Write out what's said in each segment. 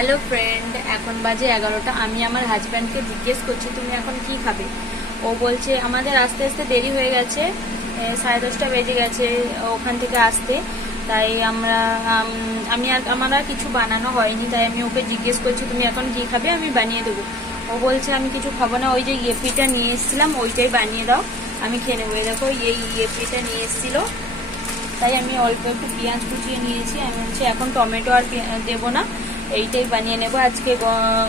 Hello friend, এখন বাজে 11টা। আমি আমার হাজব্যান্ডকে জিজ্ঞেস করছি তুমি এখন কি খাবে। ও বলছে আমাদের আস্তে আস্তে দেরি হয়ে গেছে, 10:30 বেজে গেছে ওখান থেকে আসতে। তাই আমার আর কিছু বানানো হয়নি, তাই আমি ওকে জিজ্ঞেস করছি তুমি এখন কি খাবে, আমি বানিয়ে দেবো। ও বলছে আমি কিছু খাবো না, ওই যে ইয়েপিটা নিয়ে এসেছিলাম ওইটাই বানিয়ে দাও, আমি খেয়ে নেবো। দেখো এই ইয়েপিটা নিয়ে এসেছিলো, তাই আমি অল্প একটু পেঁয়াজ কুচিয়ে নিয়েছি। আমি বলছি এখন টমেটো আর দেবো না, এইটাই বানিয়ে নেব। আজকে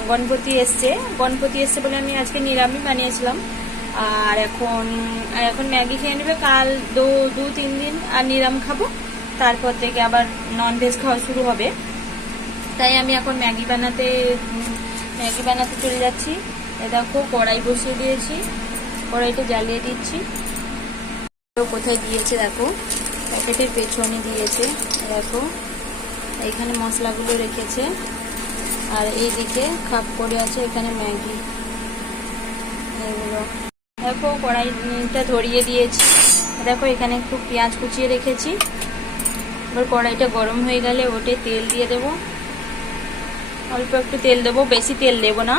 গণপতি এসছে বলে আমি আজকে নিরামিষ বানিয়েছিলাম। আর এখন ম্যাগি খেয়ে নেবে, কাল 2-3 দিন আর নিরাম খাবো, তারপর থেকে আবার ননভেজ খাওয়া শুরু হবে। তাই আমি এখন ম্যাগি বানাতে চলে যাচ্ছি। দেখো কড়াই বসিয়ে দিয়েছি, কড়াইটা জ্বালিয়ে দিচ্ছি। কোথায় দিয়েছে দেখো, প্যাকেটের পেছনে দিয়েছে। দেখো এইখানে মশলাগুলো রেখেছে, আর এইদিকে খাপ করে আছে এখানে ম্যাগি। এগুলো দেখো কড়াইটা ধরিয়ে দিয়েছি। দেখো এখানে একটু পেঁয়াজ কুচিয়ে রেখেছি। এবার কড়াইটা গরম হয়ে গেলে ওতে তেল দিয়ে দেব, অল্প একটু তেল দেবো, বেশি তেল দেবো না,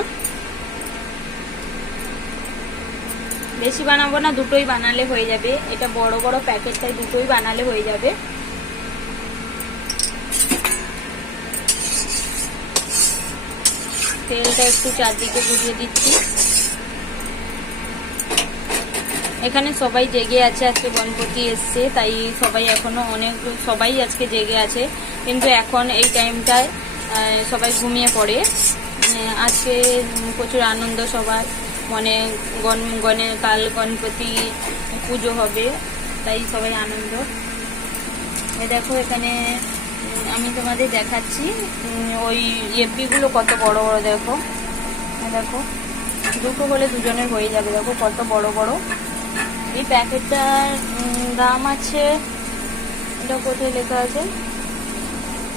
বেশি বানাবো না, দুটোই বানালে হয়ে যাবে। এটা বড় বড় প্যাকেট, তাই দুটোই বানালে হয়ে যাবে। তেলটা একটু চারদিকে বুঝিয়ে দিচ্ছি। এখানে সবাই জেগে আছে, আজকে গণপতি এসছে, তাই সবাই আজকে জেগে আছে। কিন্তু এখন এই টাইমটায় সবাই ঘুমিয়ে পড়ে। আজকে প্রচুর আনন্দ সবার মনে, কাল গণপতি পুজো হবে, তাই সবাই আনন্দ। দেখো এখানে আমি তোমাদের দেখাচ্ছি ওই এপিগুলো কত বড় বড়। দেখো দুটো হলে দুজনের হয়ে যাবে। দেখো কত বড় বড়। এই প্যাকেটটার দাম আছে, এটা কোথায় লেখা আছে,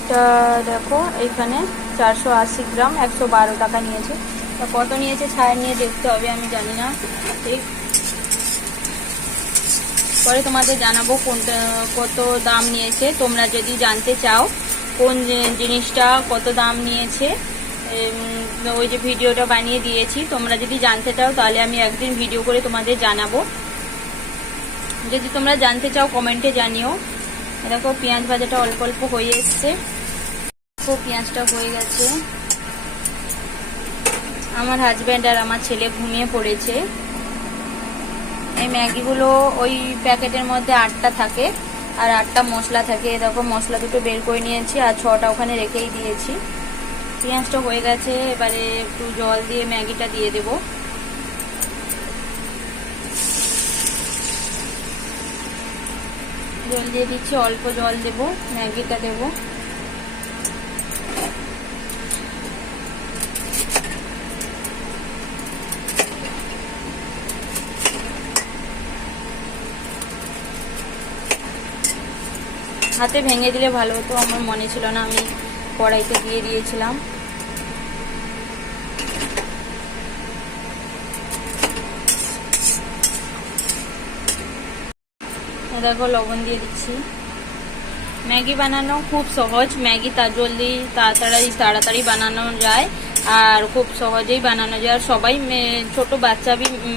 তা দেখো এখানে 480 গ্রাম 112 টাকা নিয়েছে। তা কত নিয়েছে ছায়া নিয়ে দেখতে হবে, আমি জানি না ঠিক। পরে তোমাদের জানাবো কত দাম নিয়েছে। তোমরা যদি জানতে চাও কোন জিনিসটা কত দাম নিয়েছে, ওই যে ভিডিওটা বানিয়ে দিয়েছি, তোমরা যদি জানতে চাও তাহলে আমি একদিন ভিডিও করে তোমাদের জানাবো। যদি তোমরা জানতে চাও কমেন্টে জানিও। দেখো পেঁয়াজ ভাজাটা অল্প অল্প হয়ে এসছে, পেঁয়াজটা হয়ে গেছে। আমার হাজব্যান্ড আর আমার ছেলে ঘুমিয়ে পড়েছে। এই ম্যাগিগুলো ওই প্যাকেটের মধ্যে 8টা থাকে, আর 8টা মশলা থাকে। দেখো মশলা দুটো বের করে নিয়েছি, আর 6টা ওখানে রেখেই দিয়েছি। পেঁয়াজটা হয়ে গেছে, এবারে একটু জল দিয়ে ম্যাগিটা দিয়ে দেব। জল দিয়ে দিচ্ছি, অল্প জল দেব, ম্যাগিটা দেব। হাতে ভেঙে দিলে ভালো হতো, আমার মনে ছিল না, আমি কড়াইতে দিয়ে দিয়েছিলাম। দেখো লবণ দিয়ে দিচ্ছি। ম্যাগি বানানো খুব সহজ, ম্যাগি তাড়াতাড়ি বানানো যায়, আর খুব সহজেই বানানো যায়। আর সবাই ছোট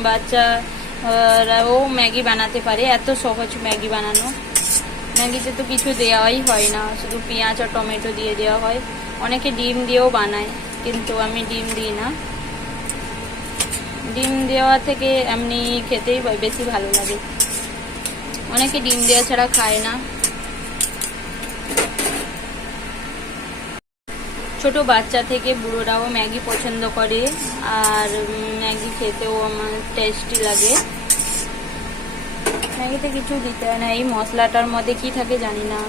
বাচ্চারাও ম্যাগি বানাতে পারে, এত সহজ ম্যাগি বানানো। ম্যাগিতে তো কিছু দেওয়াই হয় না, শুধু পেঁয়াজ আর টমেটো দিয়ে দেওয়া হয়। অনেকে ডিম দিয়েও বানায়, কিন্তু আমি ডিম দিই না। ডিম দেওয়া থেকে এমনি খেতেই বেশি ভালো লাগে, অনেকে ডিম দেওয়া ছাড়া খায় না। ছোট বাচ্চা থেকে বুড়োরাও ম্যাগি পছন্দ করে, আর ম্যাগি খেতেও আমার টেস্টি লাগে। ম্যাগিতে কিছু দিতে হয় না, এই মশলাটার মধ্যে কি থাকে জানি না,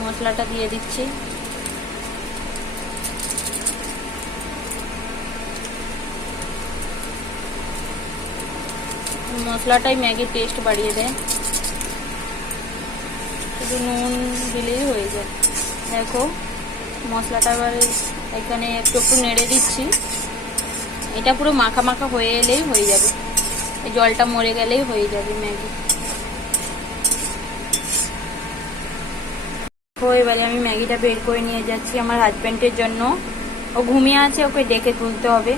মশলাটা দিয়ে দিচ্ছি। মশলাটাই ম্যাগির টেস্ট বাড়িয়ে দেয়, শুধু নুন দিলেই হয়ে যায়। দেখো মশলাটা এবার এখানে একটু নেড়ে দিচ্ছি। এটা পুরো মাখা মাখা হয়ে এলেই হয়ে যাবে, এই জলটা মরে গেলেই হয়ে যাবে ম্যাগি। এবারে আমি ম্যাগিটা বের করে নিয়ে যাচ্ছি আমার হাজব্যান্ডের জন্য। ও ঘুমিয়ে আছে, ওকে ডেকে তুলতে হবে।